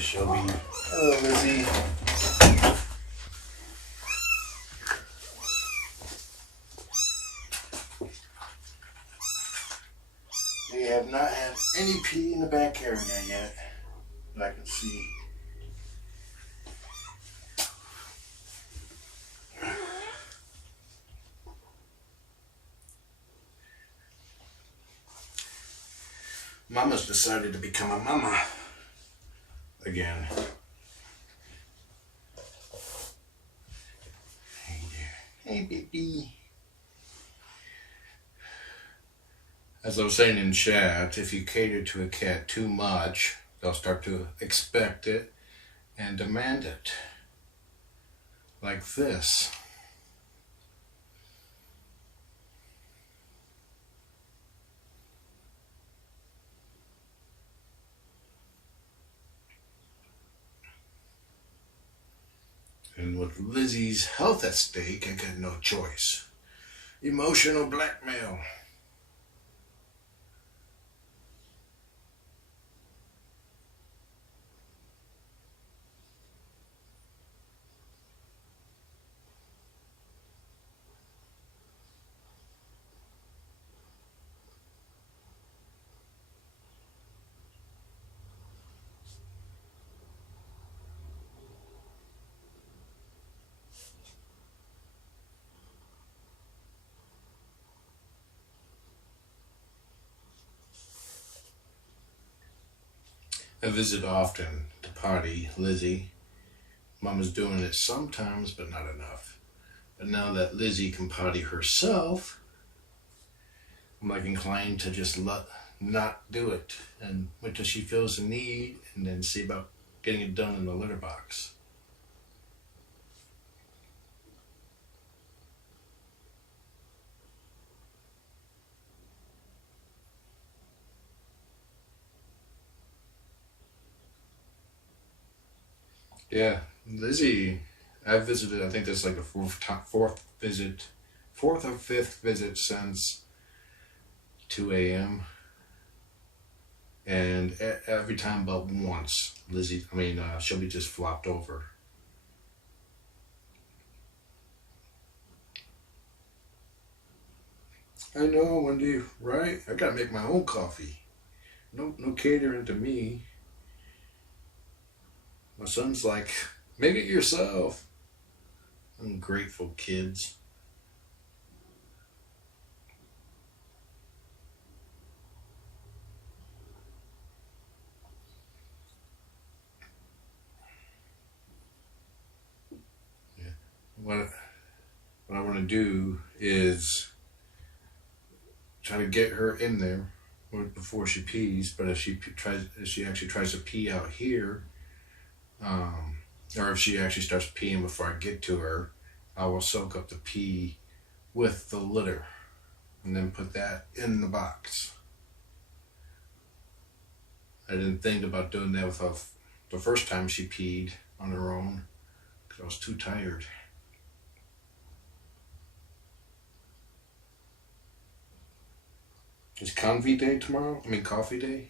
Shelby. Hello, Lizzie. They have not had any pee in the back area yet that I can see. Mama's decided to become a mama again. Hey there. Hey, baby. As I was saying in chat, if you cater to a cat too much, they'll start to expect it and demand it. Like this. And with Lizzie's health at stake, I got no choice. Emotional blackmail. I visit often to potty Lizzie. Mama's doing it sometimes, but not enough. But now that Lizzie can potty herself, I'm like inclined to just not do it and wait till she feels the need and then see about getting it done in the litter box. Yeah, Lizzie, I've visited, I think that's like the fourth or fifth visit since 2 a.m. And every time but once, Shelby just flopped over. I know, Wendy, right? I gotta make my own coffee. No catering to me. My son's like, make it yourself. Ungrateful kids. Yeah. What I want to do is try to get her in there before she pees. But if she actually tries to pee out here, or if she actually starts peeing before I get to her, I will soak up the pee with the litter and then put that in the box. I didn't think about doing that with the first time she peed on her own because I was too tired. Is Coffee Day tomorrow? Coffee Day?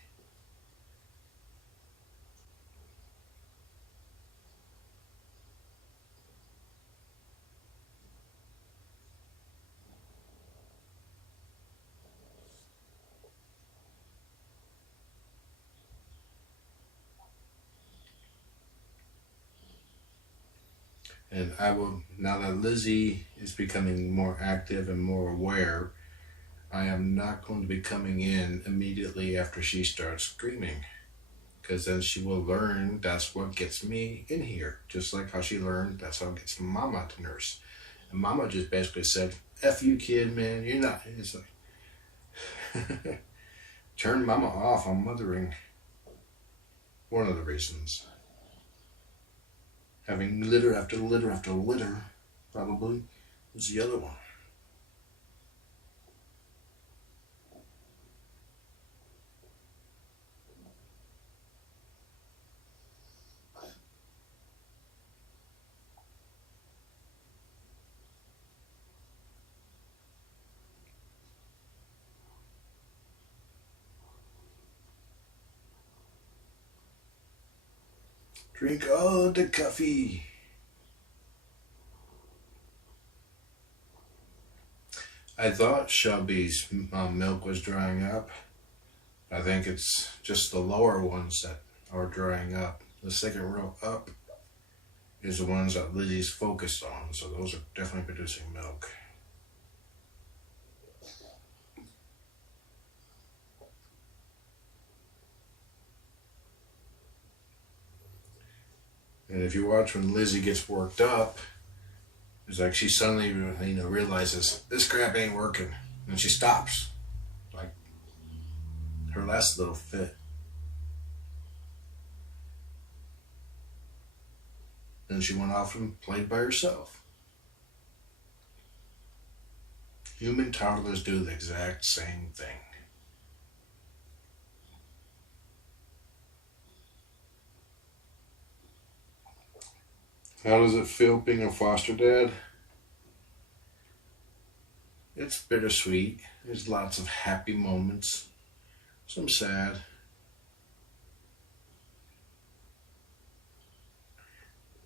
And I will, now that Lizzie is becoming more active and more aware, I am not going to be coming in immediately after she starts screaming. Because then she will learn that's what gets me in here. Just like how she learned that's how it gets Mama to nurse. And Mama just basically said, F you kid, man, you're not. It's like, turn Mama off on mothering. One of the reasons. Having litter after litter after litter, probably, was the other one. Drink all the coffee. I thought Shelby's milk was drying up. I think it's just the lower ones that are drying up. The second row up is the ones that Lizzie's focused on, so those are definitely producing milk. And if you watch when Lizzie gets worked up, it's like she suddenly realizes this crap ain't working, and she stops. Like her last little fit. Then she went off and played by herself. Human toddlers do the exact same thing. How does it feel being a foster dad? It's bittersweet. There's lots of happy moments, some sad.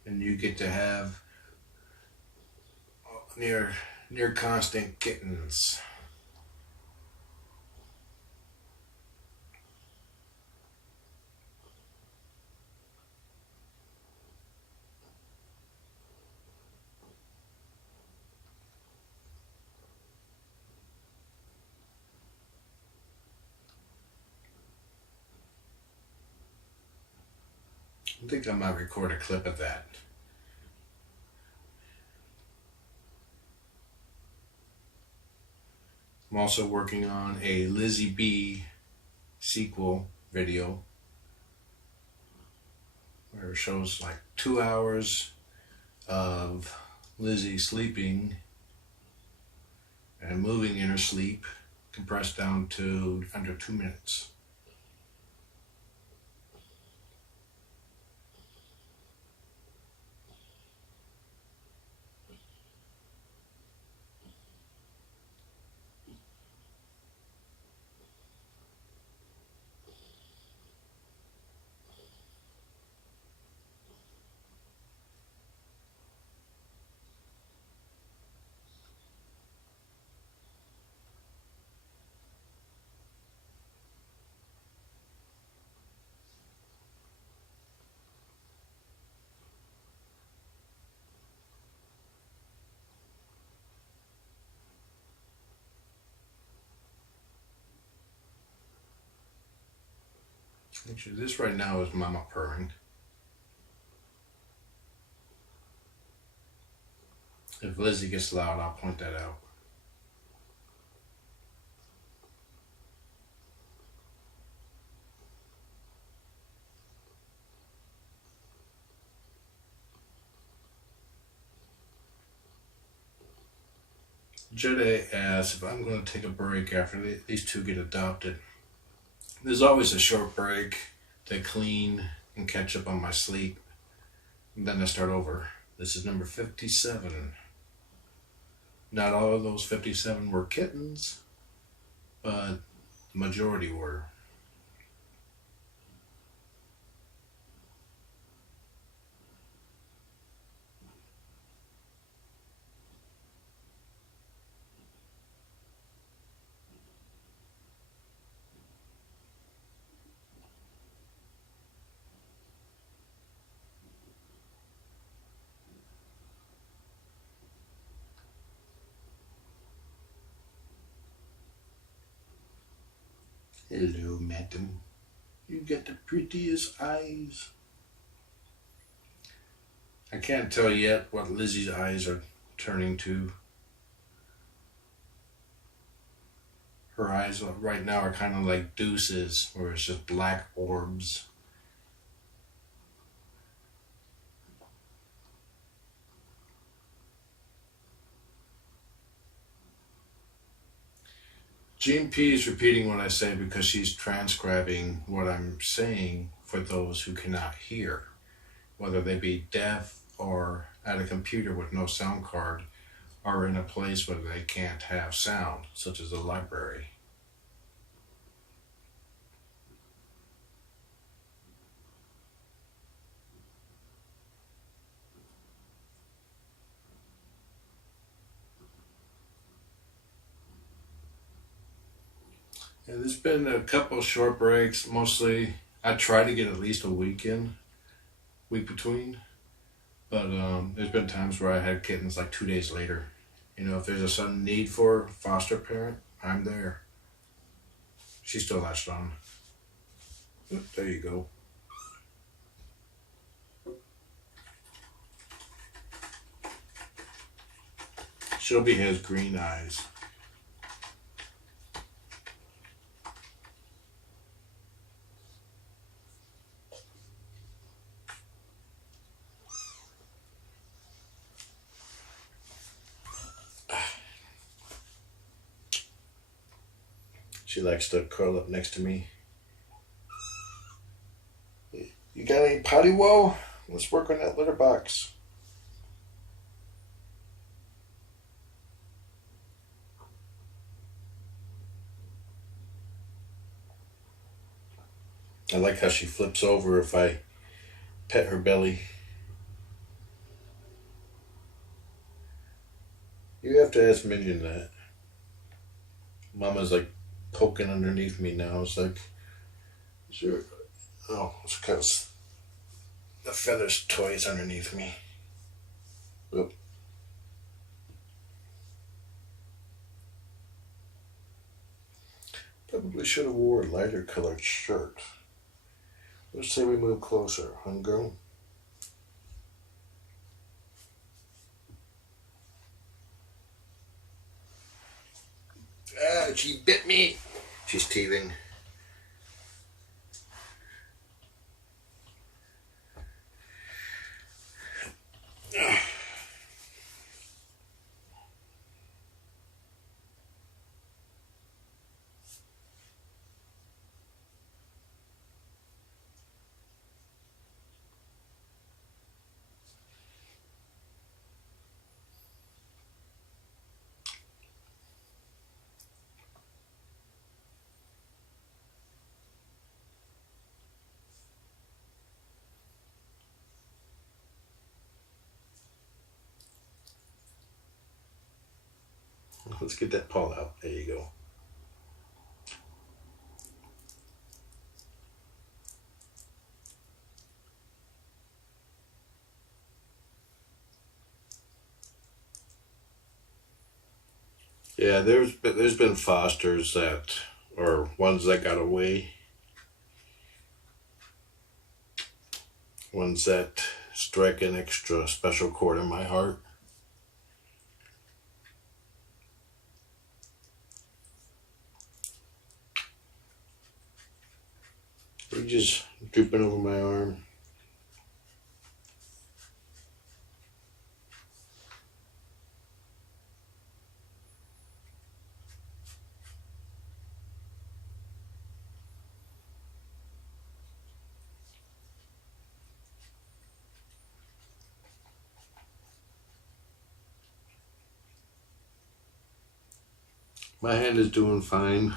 And you get to have near constant kittens. I think I might record a clip of that. I'm also working on a Lizzie B sequel video where it shows like 2 hours of Lizzie sleeping and moving in her sleep, compressed down to under 2 minutes. Actually, this right now is Mama purring. If Lizzie gets loud, I'll point that out. Jedi asks if I'm going to take a break after these two get adopted. There's always a short break to clean and catch up on my sleep. And then I start over. This is number 57. Not all of those 57 were kittens, but the majority were. Hello, madam. You got the prettiest eyes. I can't tell yet what Lizzie's eyes are turning to. Her eyes right now are kind of like deuces, where it's just black orbs. GMP is repeating what I say because she's transcribing what I'm saying for those who cannot hear, whether they be deaf or at a computer with no sound card, or in a place where they can't have sound, such as a library. And there's been a couple of short breaks. Mostly, I try to get at least a week between. But there's been times where I had kittens like 2 days later. You know, if there's a sudden need for a foster parent, I'm there. She's still latched on. There you go. Shelby has green eyes. She likes to curl up next to me. You got any potty woe? Let's work on that litter box. I like how she flips over if I pet her belly. You have to ask Minion that. Mama's like poking underneath me now. It's like, sure. Oh, it's because the feathers toys underneath me. Oop. Probably should have wore a lighter colored shirt. Let's say we move closer, homegirl. Ah, she bit me. She's teething. Let's get that paw out. There you go. Yeah, there's been fosters that, or ones that got away, ones that strike an extra special chord in my heart. He's just drooping over my arm. My hand is doing fine.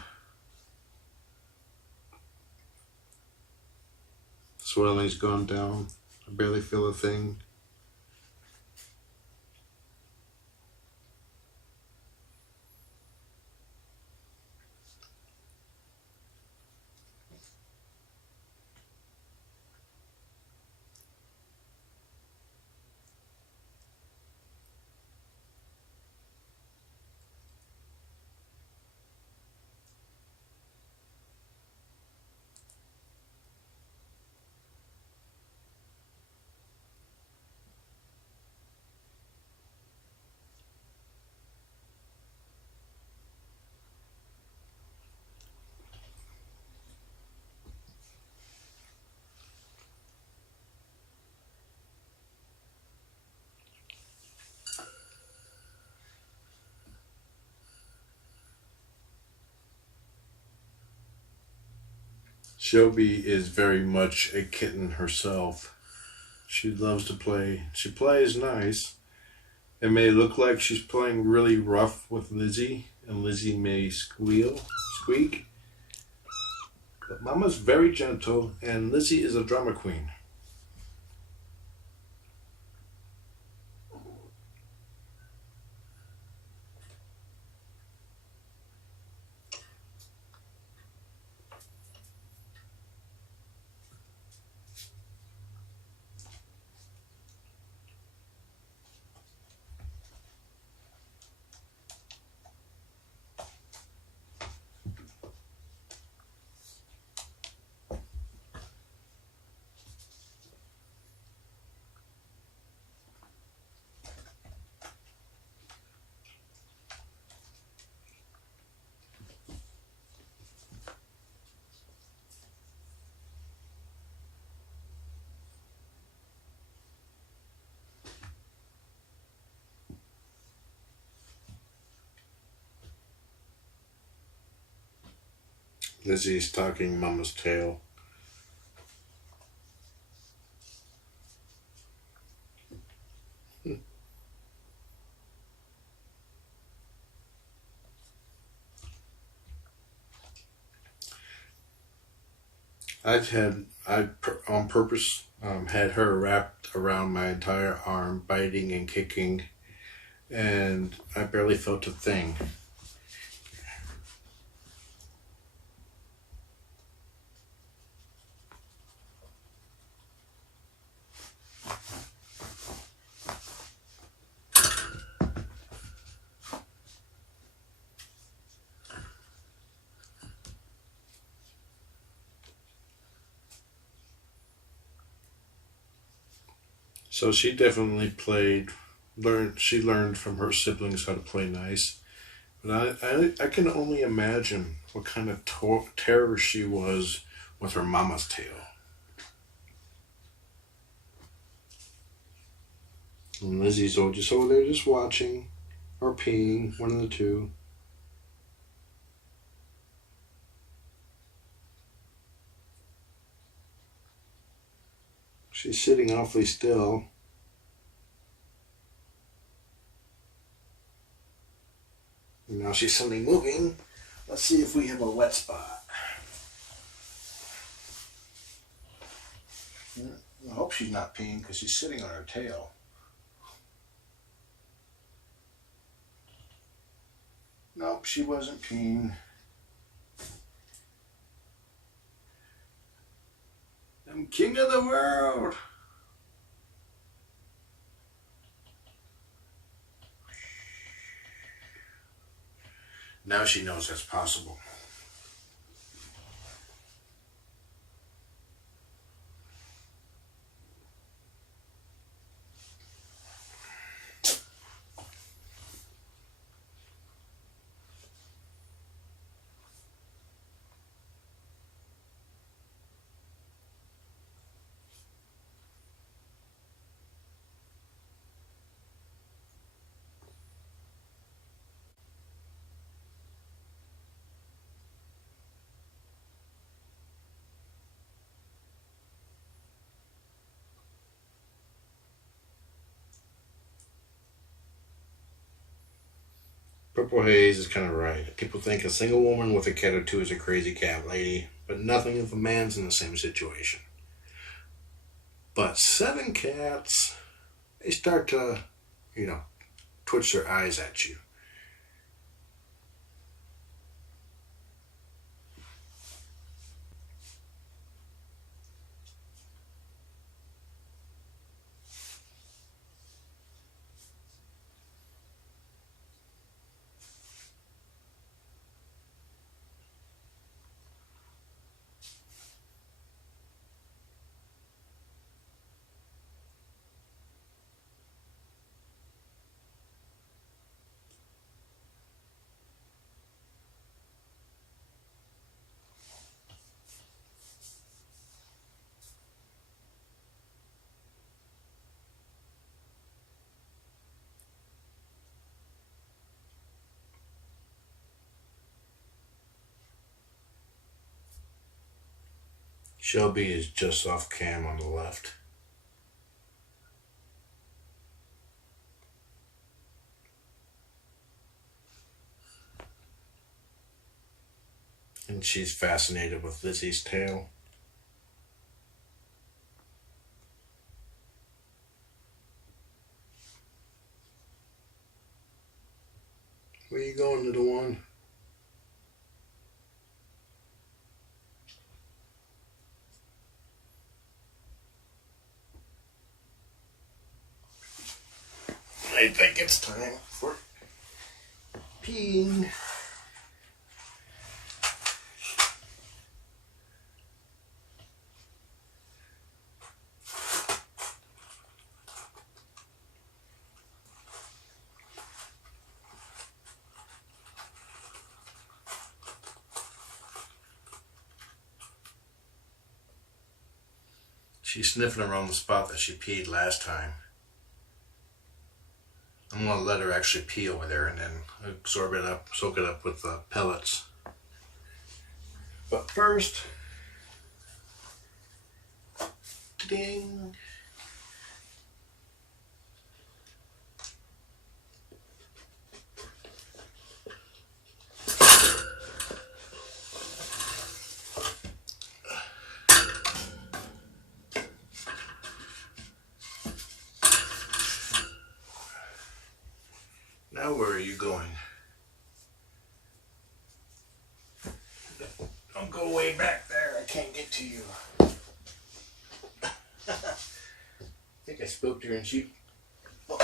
Swelling's gone down. I barely feel a thing. Shelby is very much a kitten herself. She loves to play. She plays nice. It may look like she's playing really rough with Lizzie, and Lizzie may squeak. But Mama's very gentle, and Lizzie is a drama queen. Lizzie's talking Mama's tail. I on purpose had her wrapped around my entire arm, biting and kicking, and I barely felt a thing. So she definitely she learned from her siblings how to play nice. But I can only imagine what kind of terror she was with her mama's tail. And Lizzie's just over there just watching or peeing, one of the two. She's sitting awfully still. And now she's suddenly moving. Let's see if we have a wet spot. I hope she's not peeing because she's sitting on her tail. Nope, she wasn't peeing. I'm king of the world. Now she knows that's possible. Purple Haze is kind of right. People think a single woman with a cat or two is a crazy cat lady, but nothing if a man's in the same situation. But 7 cats, they start to, twitch their eyes at you. Shelby is just off cam on the left. And she's fascinated with Lizzie's tail. Where you going, little one? I think it's time for peeing. She's sniffing around the spot that she peed last time. I'm going to let her actually pee over there and then absorb it up, soak it up with the pellets. But first, ding. Now where are you going? Don't go way back there. I can't get to you. I think I spooked her and she booked.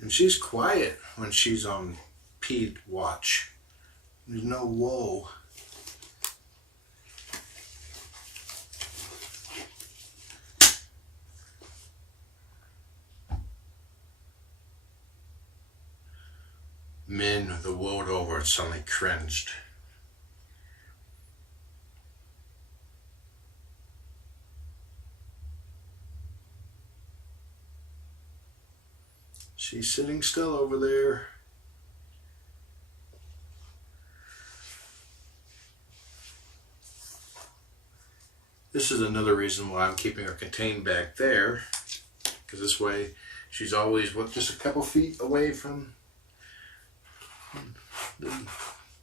And she's quiet when she's on ped watch. There's no whoa. Men with the whoa over it suddenly cringed. She's sitting still over there. This is another reason why I'm keeping her contained back there, because this way she's always just a couple feet away from the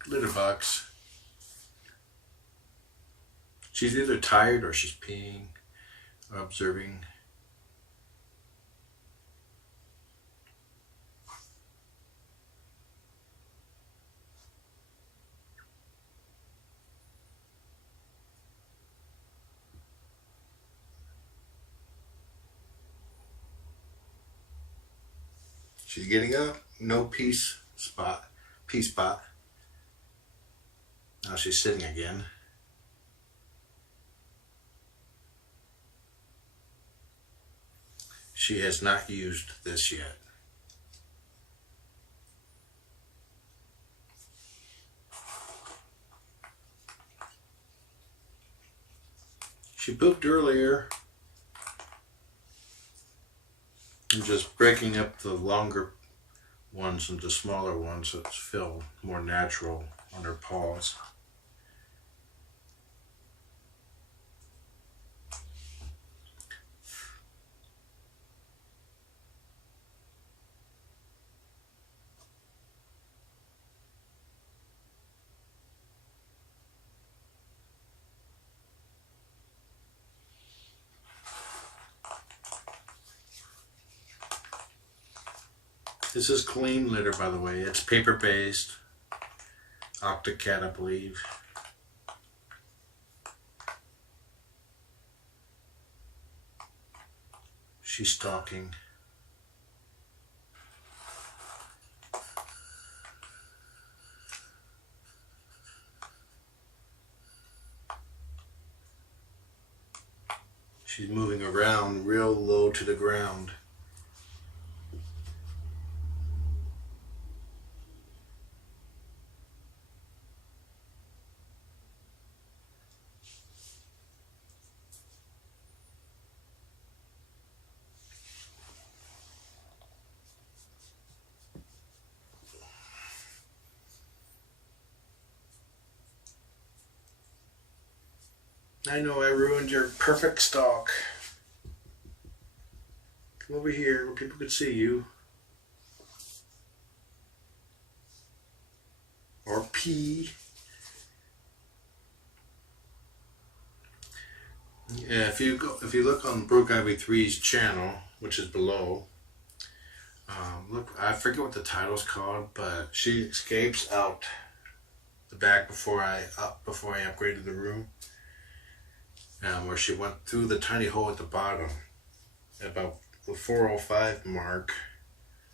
litter box. She's either tired or she's peeing or observing. She's getting up, no pee spot. Now she's sitting again. She has not used this yet. She pooped earlier. I'm just breaking up the longer ones into smaller ones so it's feel more natural on her paws. This is clean litter, by the way. It's paper-based. Octocat, I believe. She's stalking. She's moving around real low to the ground. I know I ruined your perfect stalk. Come over here where people could see you. Or pee. Yeah, if you look on Brook Ivy 3's channel, which is below, look, I forget what the title's called, but she escapes out the back before I upgraded the room. Where she went through the tiny hole at the bottom. At about the 405 mark,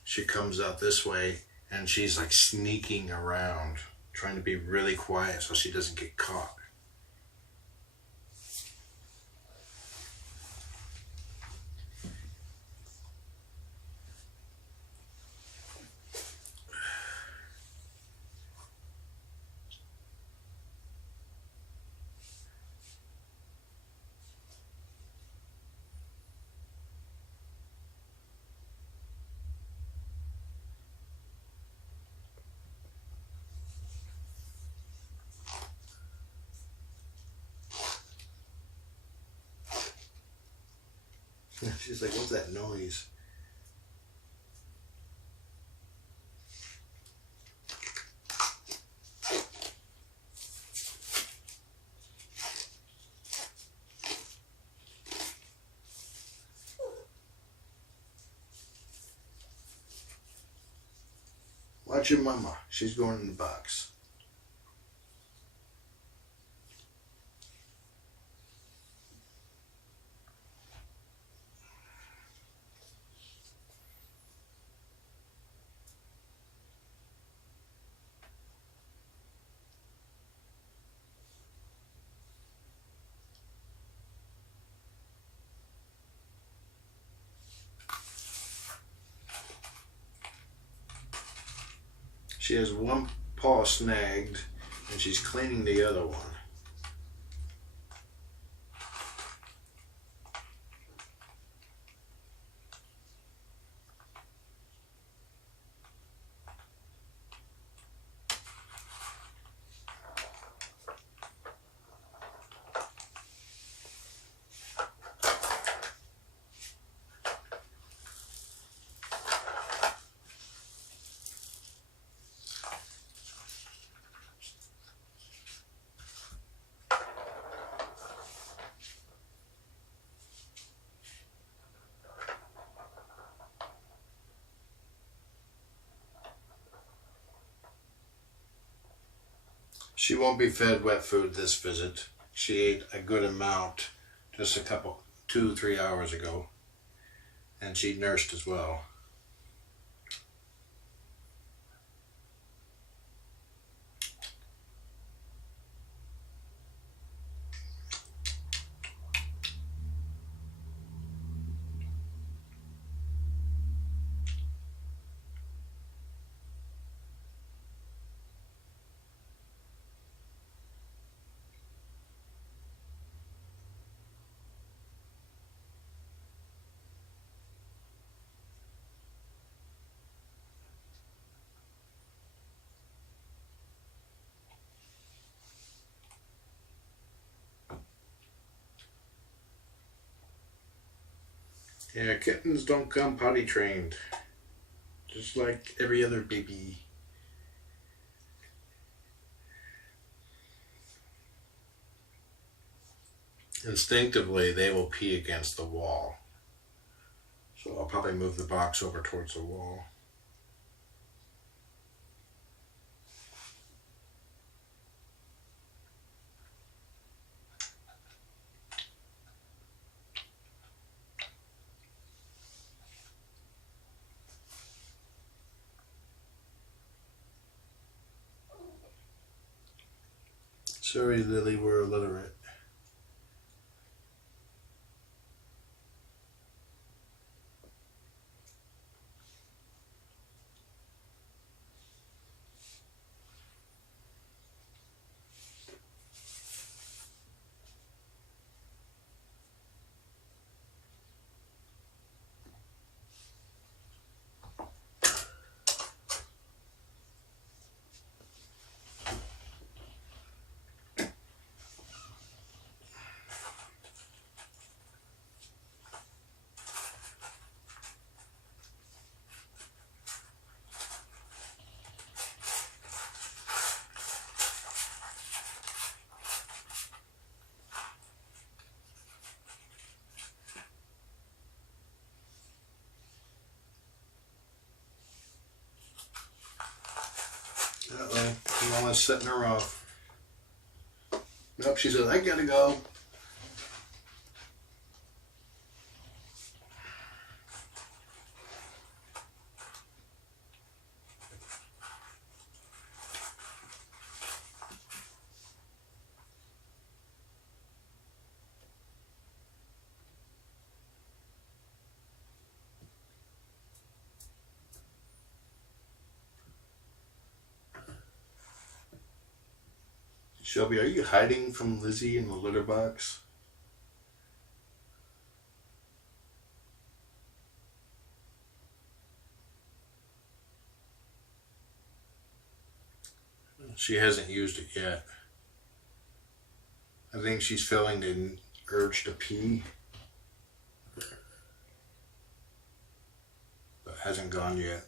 she comes out this way and she's like sneaking around trying to be really quiet so she doesn't get caught. She's like, what's that noise? Watch your mama. She's going in the box. She has one paw snagged and she's cleaning the other one. She won't be fed wet food this visit. She ate a good amount just 2-3 hours ago. And she nursed as well. Yeah, kittens don't come potty trained. Just like every other baby. Instinctively, they will pee against the wall. So I'll probably move the box over towards the wall. Sorry, Lily, we're illiterate. Uh-oh, Mama's setting her off. Nope, she says, I gotta go. Shelby, are you hiding from Lizzie in the litter box? She hasn't used it yet. I think she's feeling the urge to pee, but hasn't gone yet.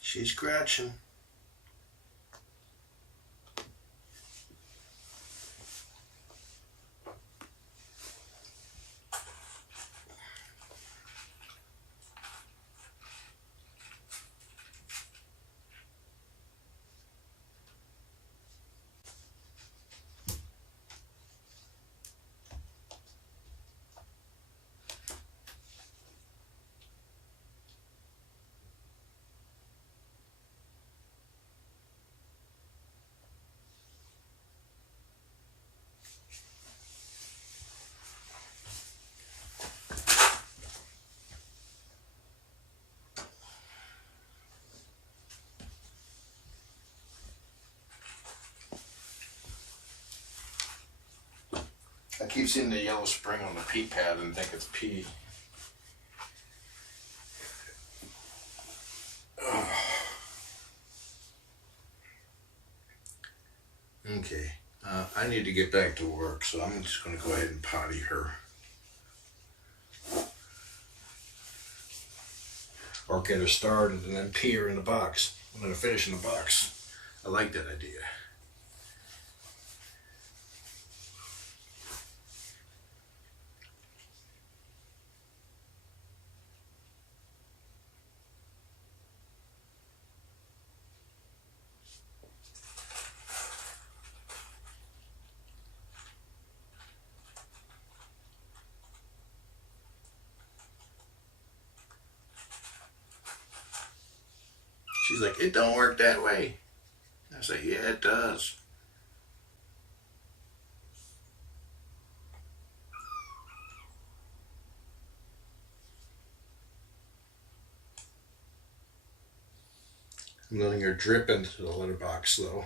She's scratching. I keep seeing the yellow spring on the pee pad and think it's pee. Okay, I need to get back to work, so I'm just going to go ahead and potty her. Or get her started and then pee her in the box. I'm going to finish in the box. I like that idea. She's like, it don't work that way. I say, yeah, it does. I'm letting her drip into the litter box though.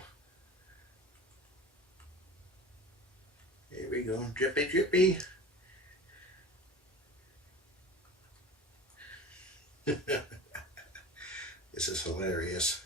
Here we go, drippy, drippy. This is hilarious.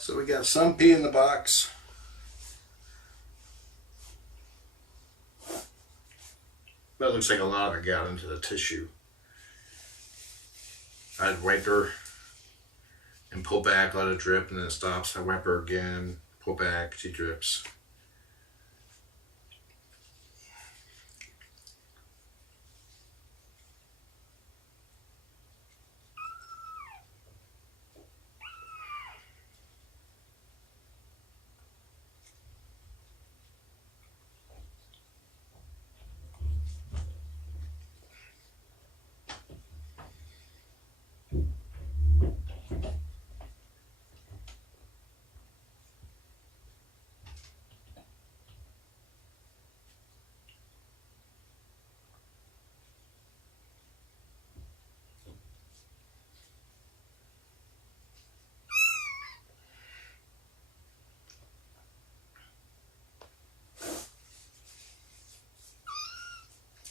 So we got some pee in the box. But it looks like a lot of it got into the tissue. I'd wipe her and pull back, let it drip, and then it stops. I wipe her again, pull back, she drips.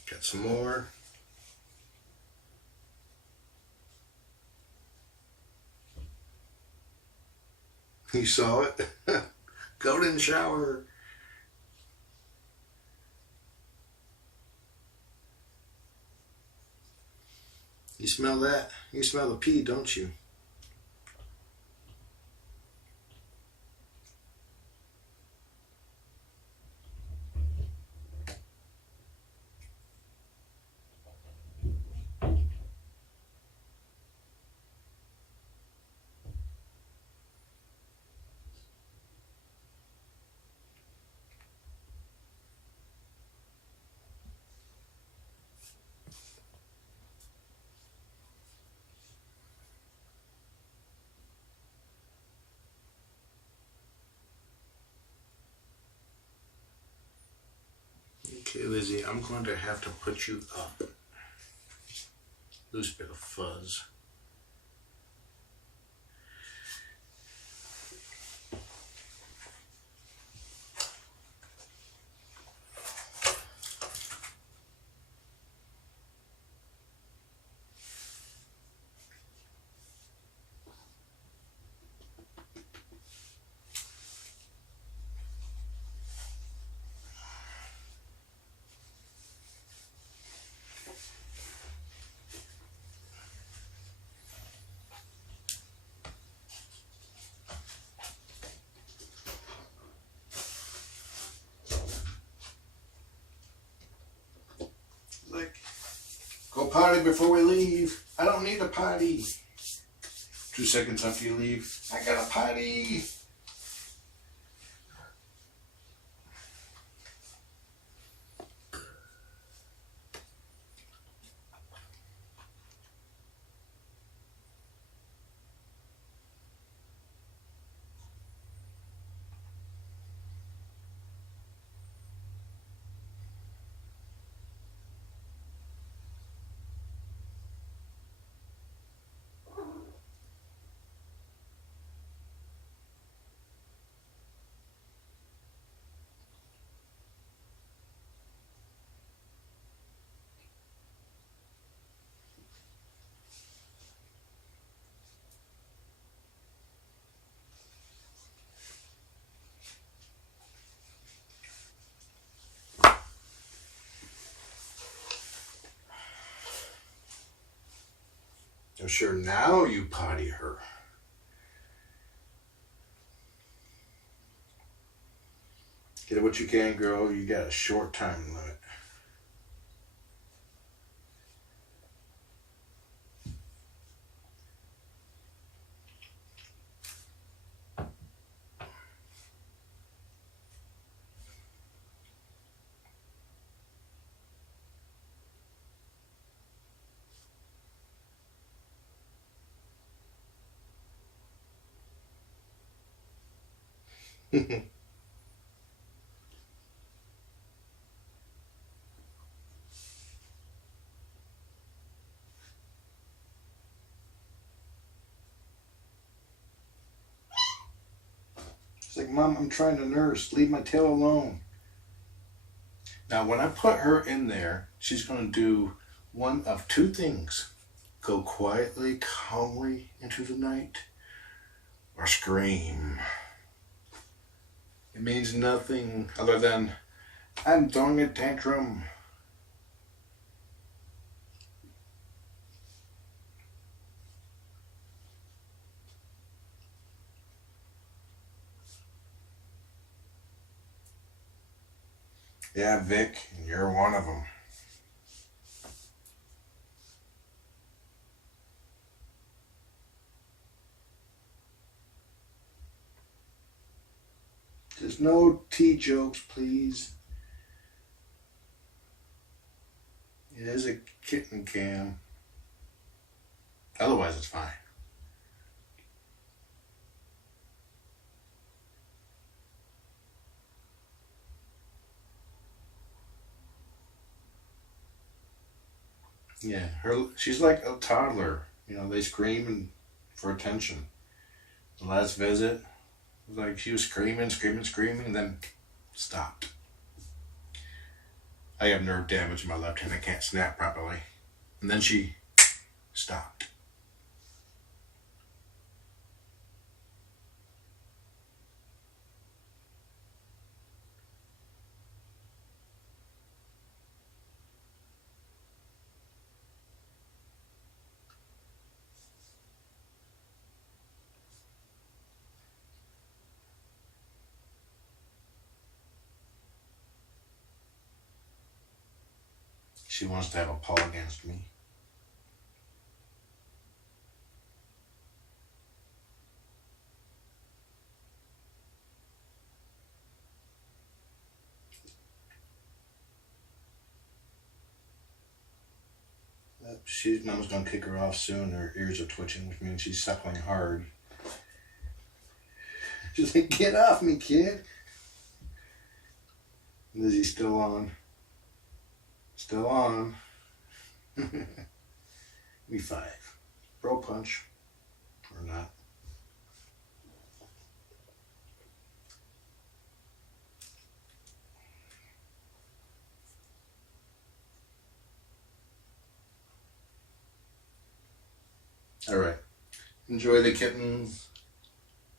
Got some more. You saw it? Go in the shower. You smell that? You smell the pee, don't you? Okay, Lizzie, I'm going to have to put you up. Loose bit of fuzz. Go potty before we leave. I don't need a potty. 2 seconds after you leave, I got a potty. I'm sure now you potty her. Get what you can, girl. You got a short time limit. It's like, Mom, I'm trying to nurse. Leave my tail alone. Now, when I put her in there, she's going to do one of two things. Go quietly, calmly into the night, or scream. It means nothing other than, I'm throwing a tantrum. Yeah, Vic, you're one of them. There's no tea jokes, please. It is a kitten cam. Otherwise, it's fine. Yeah, she's like a toddler. You know, they scream for attention. The last visit, it was like she was screaming, and then stopped. I have nerve damage in my left hand. I can't snap properly. And then she stopped. She wants to have a paw against me. Mama's gonna kick her off soon. Her ears are twitching, which means she's suckling hard. She's like, "Get off me, kid." Lizzie's still on. Still on. Me 5. Bro punch. Or not. Alright. Enjoy the kittens.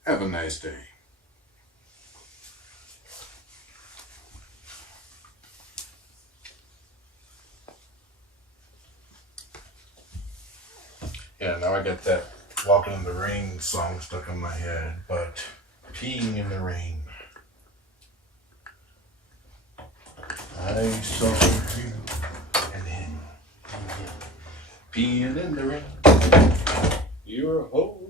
Have a nice day. Yeah, now I got that Walking in the Rain song stuck in my head, but peeing in the rain. I saw you and him peeing in the rain. You're a hole.